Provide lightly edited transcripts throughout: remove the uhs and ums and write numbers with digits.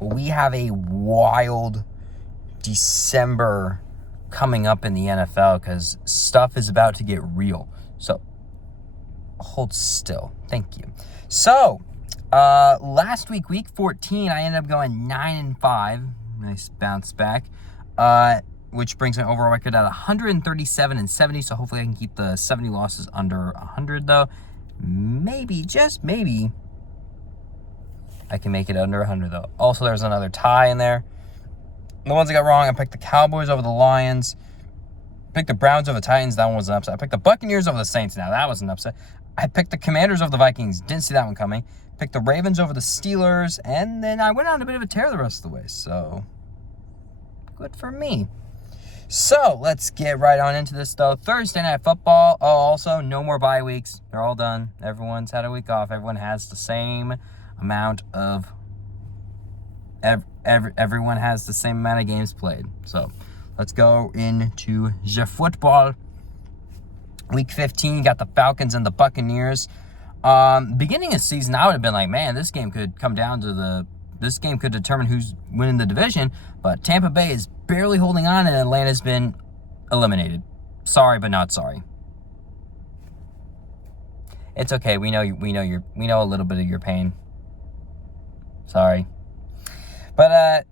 We have a wild December coming up in the NFL because stuff is about to get real. So, hold still. Thank you. So, last week, week 14, I ended up going 9-5. Nice bounce back. Which brings my overall record at 137-70. So hopefully I can keep the 70 losses under 100, though. Maybe, just maybe, I can make it under 100, though. Also, there's another tie in there. The ones I got wrong, I picked the Cowboys over the Lions. Picked the Browns over the Titans. That one was an upset. I picked the Buccaneers over the Saints. Now, that was an upset. I picked the Commanders over the Vikings. Didn't see that one coming. Picked the Ravens over the Steelers. And then I went on a bit of a tear the rest of the way. So, good for me. So, let's get right on into this, though. Thursday Night Football. Oh, also, no more bye weeks. They're all done. Everyone's had a week off. Everyone has the same amount of... Everyone has the same amount of games played. So, let's go into the football. Week 15, got the Falcons and the Buccaneers. Beginning of the season, I would have been like, man, this game could come down to this game could determine who's winning the division. But Tampa Bay is barely holding on, and Atlanta's been eliminated. Sorry, but not sorry. It's okay. We know a little bit of your pain. Sorry. But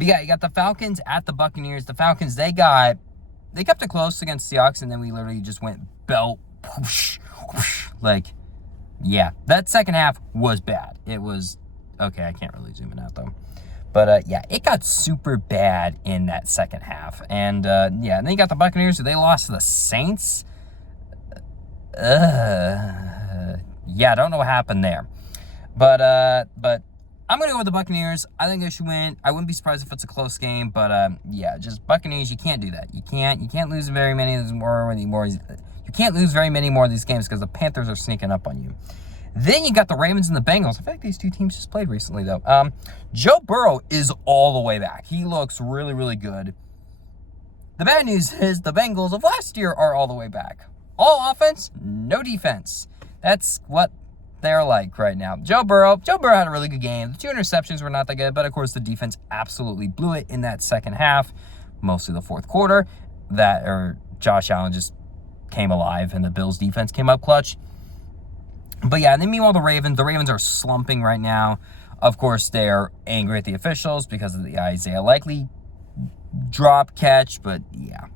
yeah, you got the Falcons at the Buccaneers. The Falcons, they kept it close against Seahawks, and then we literally just went belt, whoosh, whoosh, like, yeah. That second half was bad. It was, okay, I can't really zoom it out, though. But, yeah, it got super bad in that second half. And, yeah, and then you got the Buccaneers, so they lost to the Saints. Yeah, I don't know what happened there. But I'm going to go with the Buccaneers. I think they should win. I wouldn't be surprised if it's a close game, but yeah, just Buccaneers, you can't do that. You can't lose very many of these you can't lose very many more of these games because the Panthers are sneaking up on you. Then you got the Ravens and the Bengals. I feel like these two teams just played recently, though. Joe Burrow is all the way back. He looks really, really good. The bad news is the Bengals of last year are all the way back. All offense, no defense. That's what they're like right now. Joe Burrow had a really good game. The 2 interceptions were not that good, but of course the defense absolutely blew it in that second half, mostly the fourth quarter. Josh Allen just came alive, and the Bills defense came up clutch. But yeah, and then meanwhile the Ravens are slumping right now. Of course, they're angry at the officials because of the Isaiah Likely drop catch, but yeah.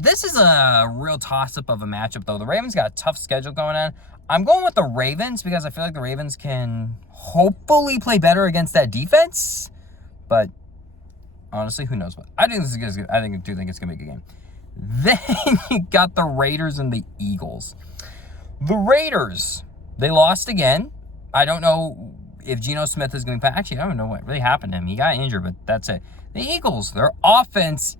This is a real toss-up of a matchup, though. The Ravens got a tough schedule going on. I'm going with the Ravens because I feel like the Ravens can hopefully play better against that defense. But honestly, who knows what? I do think it's going to be a good game. Then you got the Raiders and the Eagles. The Raiders, they lost again. I don't know if Geno Smith is going to be back. Actually, I don't know what really happened to him. He got injured, but that's it. The Eagles, their offense,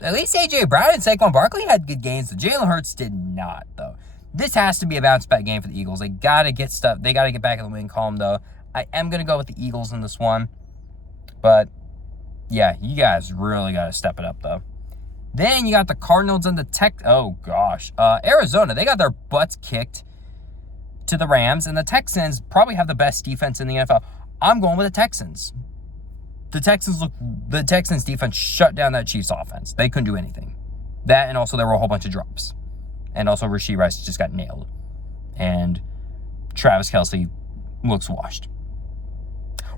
at least A.J. Brown and Saquon Barkley had good games. Jalen Hurts did not, though. This has to be a bounce-back game for the Eagles. They got to get stuff. They got to get back in the win column, though. I am going to go with the Eagles in this one. But, yeah, you guys really got to step it up, though. Then you got the Cardinals and the oh, gosh. Arizona, they got their butts kicked to the Rams. And the Texans probably have the best defense in the NFL. I'm going with the Texans. The Texans defense shut down that Chiefs offense. They couldn't do anything. That, and also there were a whole bunch of drops. And also, Rashee Rice just got nailed. And Travis Kelce looks washed.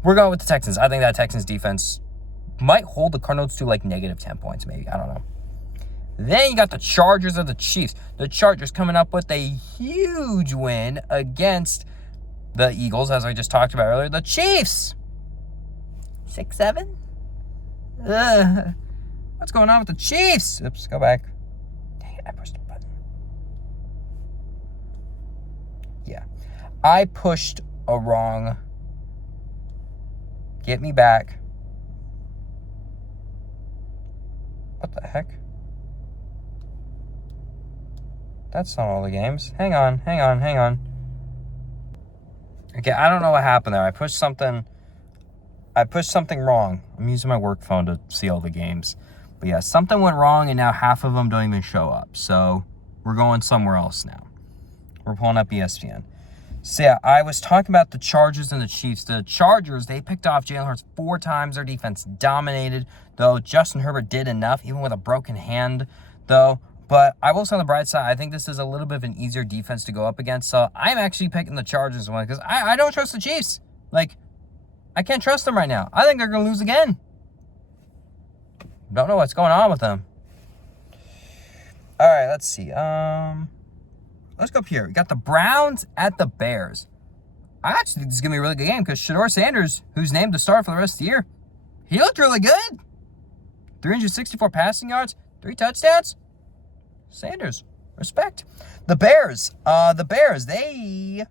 We're going with the Texans. I think that Texans defense might hold the Cardinals to like negative 10 points, maybe. I don't know. Then you got the Chargers and the Chiefs. The Chargers coming up with a huge win against the Eagles, as I just talked about earlier. The Chiefs! 6-7? What's going on with the Chiefs? Oops, go back. Dang it, I pushed the button. Yeah. I pushed a wrong. Get me back. What the heck? That's not all the games. Hang on. Okay, I don't know what happened there. I pushed something wrong. I'm using my work phone to see all the games. But yeah, something went wrong, and now half of them don't even show up. So we're going somewhere else now. We're pulling up ESPN. So, yeah, I was talking about the Chargers and the Chiefs. The Chargers, they picked off Jalen Hurts 4 times. Their defense dominated, though Justin Herbert did enough, even with a broken hand, though. But I will say on the bright side, I think this is a little bit of an easier defense to go up against. So I'm actually picking the Chargers one because I don't trust the Chiefs. Like, I can't trust them right now. I think they're going to lose again. Don't know what's going on with them. All right, let's see. Let's go up here. We got the Browns at the Bears. I actually think this is going to be a really good game because Shedeur Sanders, who's named to start for the rest of the year, he looked really good. 364 passing yards, 3 touchdowns. Sanders, respect. The Bears, they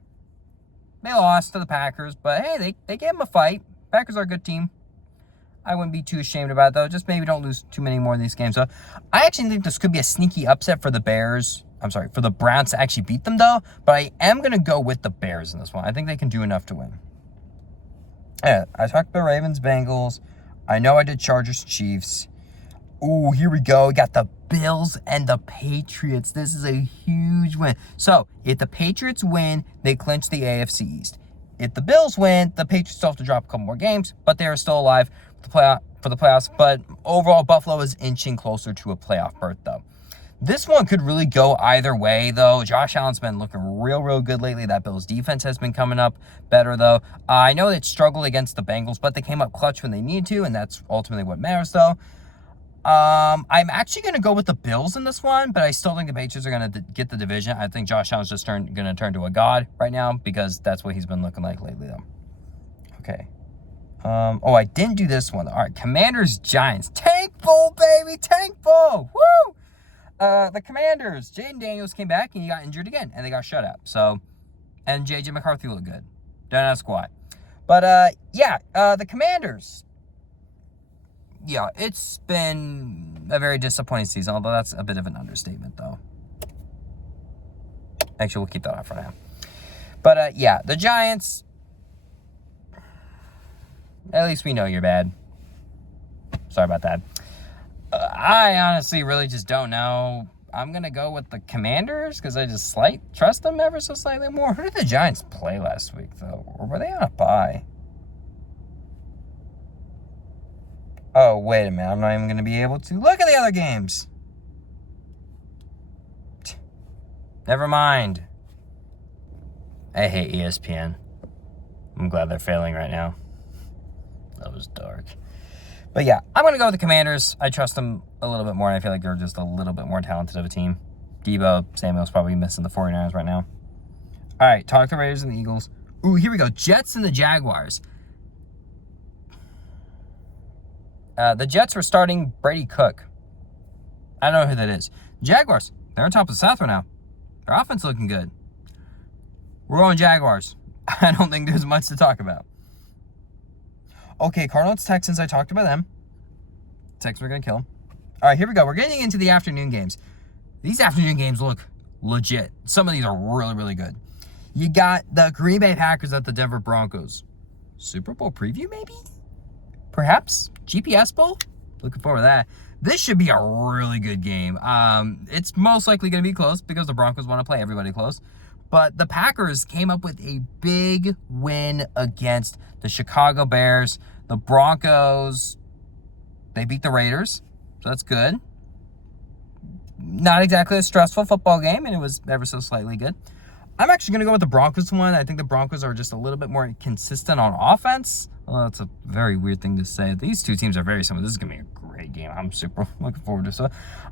lost to the Packers, but hey, they gave them a fight. Packers are a good team. I wouldn't be too ashamed about it, though. Just maybe don't lose too many more of these games. So I actually think this could be a sneaky upset for the Bears. For the Browns to actually beat them, though. But I am going to go with the Bears in this one. I think they can do enough to win. Yeah, I talked about Ravens, Bengals. I know I did Chargers, Chiefs. Ooh, here we go. We got the Bills and the Patriots. This is a huge win. So, if the Patriots win, they clinch the AFC East. If the Bills win, the Patriots still have to drop a couple more games, but they're still alive for the playoffs. But overall, Buffalo is inching closer to a playoff berth, though. This one could really go either way, though. Josh Allen's been looking real good lately. That Bills defense has been coming up better, though. I know they struggled against the Bengals, but they came up clutch when they needed to, and that's ultimately what matters, though. I'm actually going to go with the Bills in this one, but I still think the Patriots are going to get the division. I think Josh Allen's just going to turn to a god right now because that's what he's been looking like lately, though. Okay. I didn't do this one. All right, Commanders, Giants. Tank Bowl, baby, Tank Bowl. Woo! The Commanders, Jaden Daniels came back and he got injured again, and they got shut out. So, and J.J. McCarthy looked good. Don't ask why. But, the Commanders. Yeah, it's been a very disappointing season, although that's a bit of an understatement, though. Actually, we'll keep that off for now. But, the Giants, at least we know you're bad. Sorry about that. I honestly really just don't know. I'm going to go with the Commanders because I just trust them ever so slightly more. Who did the Giants play last week, though? Or were they on a bye? Oh, wait a minute. I'm not even going to be able to look at the other games. Never mind. I hate ESPN. I'm glad they're failing right now. That was dark. But yeah, I'm going to go with the Commanders. I trust them a little bit more, and I feel like they're just a little bit more talented of a team. Debo Samuel's probably missing the 49ers right now. All right, talk the Raiders and the Eagles. Ooh, here we go. Jets and the Jaguars. The Jets were starting Brady Cook. I don't know who that is. Jaguars, they're on top of the South right now. Their offense looking good. We're going Jaguars. I don't think there's much to talk about. Okay, Cardinals, Texans, I talked about them. Texans are going to kill them. All right, here we go. We're getting into the afternoon games. These afternoon games look legit. Some of these are really good. You got the Green Bay Packers at the Denver Broncos. Super Bowl preview, maybe? Perhaps? GPS Bowl? Looking forward to that. This should be a really good game. It's most likely going to be close because the Broncos want to play everybody close. But the Packers came up with a big win against the Chicago Bears. The Broncos, they beat the Raiders, so that's good. Not exactly a stressful football game, and it was ever so slightly good. I'm actually going to go with the Broncos one. I think the Broncos are just a little bit more consistent on offense. Well, that's a very weird thing to say. These two teams are very similar. This is going to be a great game. I'm super looking forward to it. So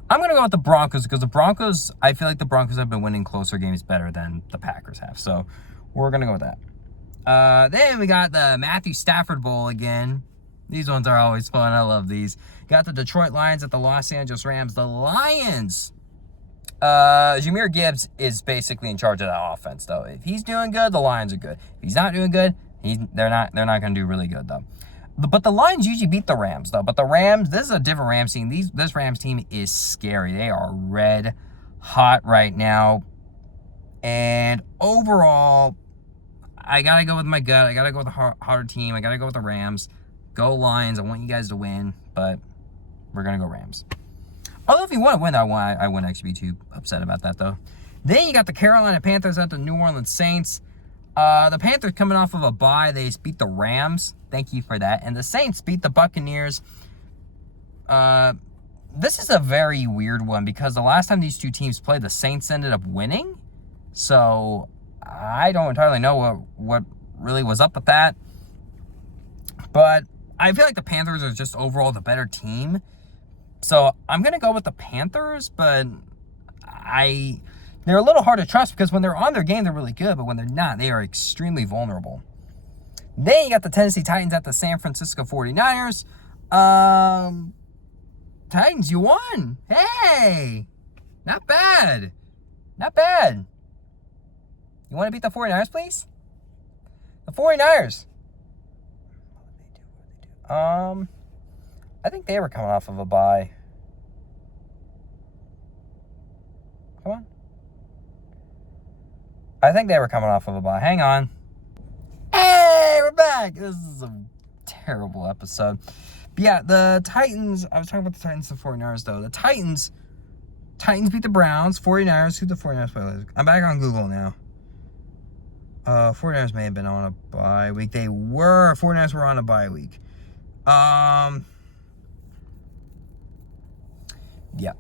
I'm going to go with the Broncos because the Broncos, I feel like the Broncos have been winning closer games better than the Packers have. So we're going to go with that. Then we got the Matthew Stafford Bowl again. These ones are always fun. I love these. Got the Detroit Lions at the Los Angeles Rams. The Lions. Jahmyr Gibbs is basically in charge of that offense, though. If he's doing good, the Lions are good. If he's not doing good, they're not going to do really good, though. But the Lions usually beat the Rams, though. But the Rams, this is a different Rams team. This Rams team is scary. They are red hot right now. And overall, I got to go with my gut. I got to go with the harder team. I got to go with the Rams. Go Lions. I want you guys to win, but we're going to go Rams. Although if you want to win that one, I wouldn't actually be too upset about that, though. Then you got the Carolina Panthers at the New Orleans Saints. The Panthers coming off of a bye. They beat the Rams. Thank you for that. And the Saints beat the Buccaneers. This is a very weird one because the last time these two teams played, the Saints ended up winning. So I don't entirely know what really was up with that. But I feel like the Panthers are just overall the better team. So I'm going to go with the Panthers, but they're a little hard to trust because when they're on their game, they're really good. But when they're not, they are extremely vulnerable. Then you got the Tennessee Titans at the San Francisco 49ers. Titans, you won. Hey, not bad. Not bad. You want to beat the 49ers, please? The 49ers. I think they were coming off of a bye. Come on. I think they were coming off of a bye. Hang on. Hey, we're back. This is a terrible episode. But yeah, the Titans, I was talking about the Titans and 49ers, though. The Titans beat the Browns. 49ers, who the 49ers play? I'm back on Google now. 49ers may have been on a bye week. 49ers were on a bye week. Yeah,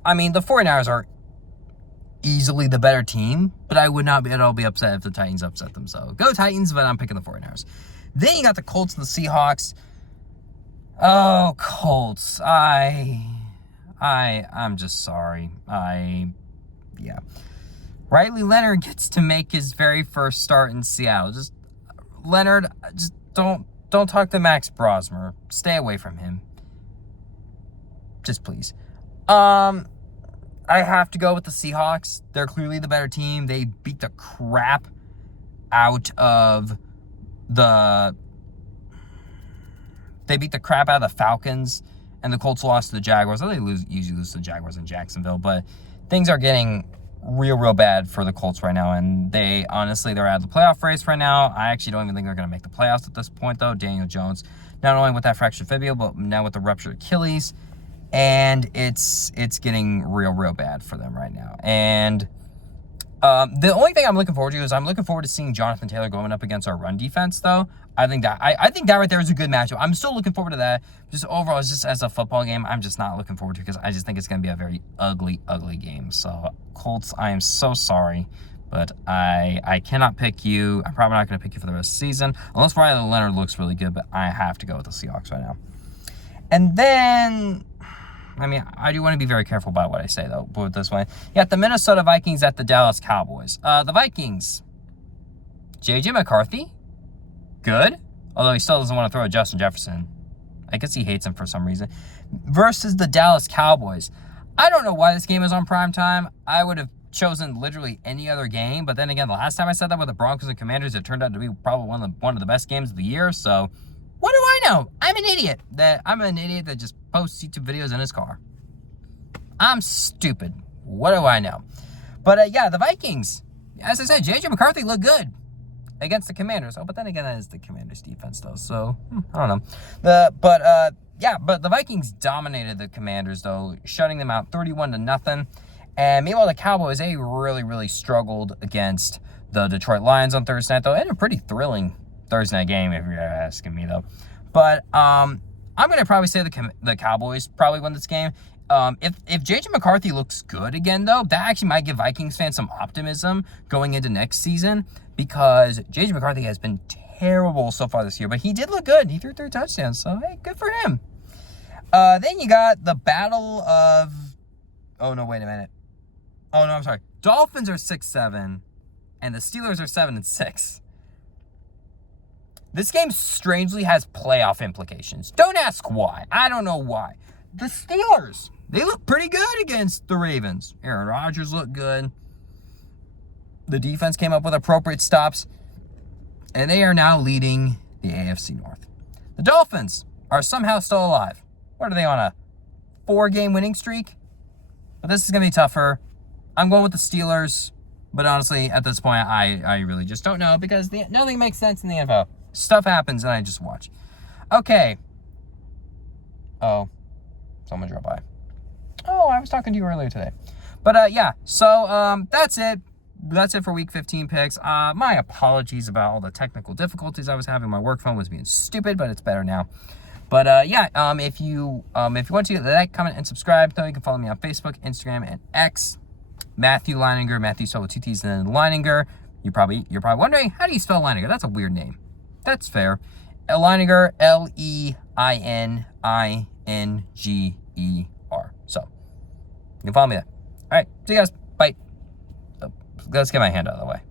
I mean, the 49ers are easily the better team, but I would not at all be upset if the Titans upset them. So go Titans, but I'm picking the 49ers. Then you got the Colts and the Seahawks. Oh, Colts. I'm just sorry. Yeah. Riley Leonard gets to make his very first start in Seattle. Leonard, don't talk to Max Brosmer. Stay away from him. Just please. I have to go with the Seahawks. They're clearly the better team. They beat the crap out of the Falcons, and the Colts lost to the Jaguars. They usually lose to the Jaguars in Jacksonville, but things are getting real bad for the Colts right now, and they're out of the playoff race right now. I actually don't even think they're going to make the playoffs at this point, though. Daniel Jones, not only with that fractured fibula, but now with the ruptured Achilles, and it's getting real bad for them right now. And the only thing I'm looking forward to is I'm looking forward to seeing Jonathan Taylor going up against our run defense, though. I think that right there is a good matchup. I'm still looking forward to that. Just overall, just as a football game, I'm just not looking forward to it because I just think it's going to be a very ugly game. So, Colts, I am so sorry, but I cannot pick you. I'm probably not going to pick you for the rest of the season, unless Riley Leonard looks really good, but I have to go with the Seahawks right now. And then, I mean, I do want to be very careful about what I say, though, put it this way. You got the Minnesota Vikings at the Dallas Cowboys. The Vikings, J.J. McCarthy, good, although he still doesn't want to throw at Justin Jefferson. I guess he hates him for some reason. Versus the Dallas Cowboys. I don't know why this game is on primetime. I would have chosen literally any other game, but then again, the last time I said that with the Broncos and Commanders, it turned out to be probably one of the best games of the year, so what do I know? I'm an idiot that just posts YouTube videos in his car. I'm stupid. What do I know? But yeah, the Vikings, as I said, J.J. McCarthy looked good against the Commanders. Oh, but then again, that is the Commanders' defense, though. So, I don't know. But the Vikings dominated the Commanders, though, shutting them out 31-0. And meanwhile, the Cowboys, they really struggled against the Detroit Lions on Thursday night, though. And a pretty thrilling Thursday night game, if you're asking me, though. But I'm going to probably say the Cowboys probably win this game. If J.J. McCarthy looks good again, though, that actually might give Vikings fans some optimism going into next season, because J.J. McCarthy has been terrible so far this year, but he did look good. He threw 3 touchdowns, so hey, good for him. Then you got the battle of... Oh, no, wait a minute. Oh, no, I'm sorry. Dolphins are 6-7, and the Steelers are 7-6. This game strangely has playoff implications. Don't ask why. I don't know why. The Steelers, they look pretty good against the Ravens. Aaron Rodgers looked good. The defense came up with appropriate stops, and they are now leading the AFC North. The Dolphins are somehow still alive. What are they on, a 4-game winning streak? But this is going to be tougher. I'm going with the Steelers, but honestly, at this point, I really just don't know, because nothing makes sense in the NFL. Stuff happens, and I just watch. Okay. Oh, someone drove by. Oh, I was talking to you earlier today. But, yeah, so that's it. that's it for week 15 picks. My apologies about all the technical difficulties I was having. My work phone was being stupid, but it's better now. But if you want to, like, comment, and subscribe. Though you can follow me on Facebook, Instagram, and X. Matthew Leininger. Matthew spelled with 2 T's and then Leininger. You're probably wondering, how do you spell Leininger? That's a weird name. That's fair. Leininger, Leininger. So you can follow me there. All right, see you guys. Bye. Let's get my hand out of the way.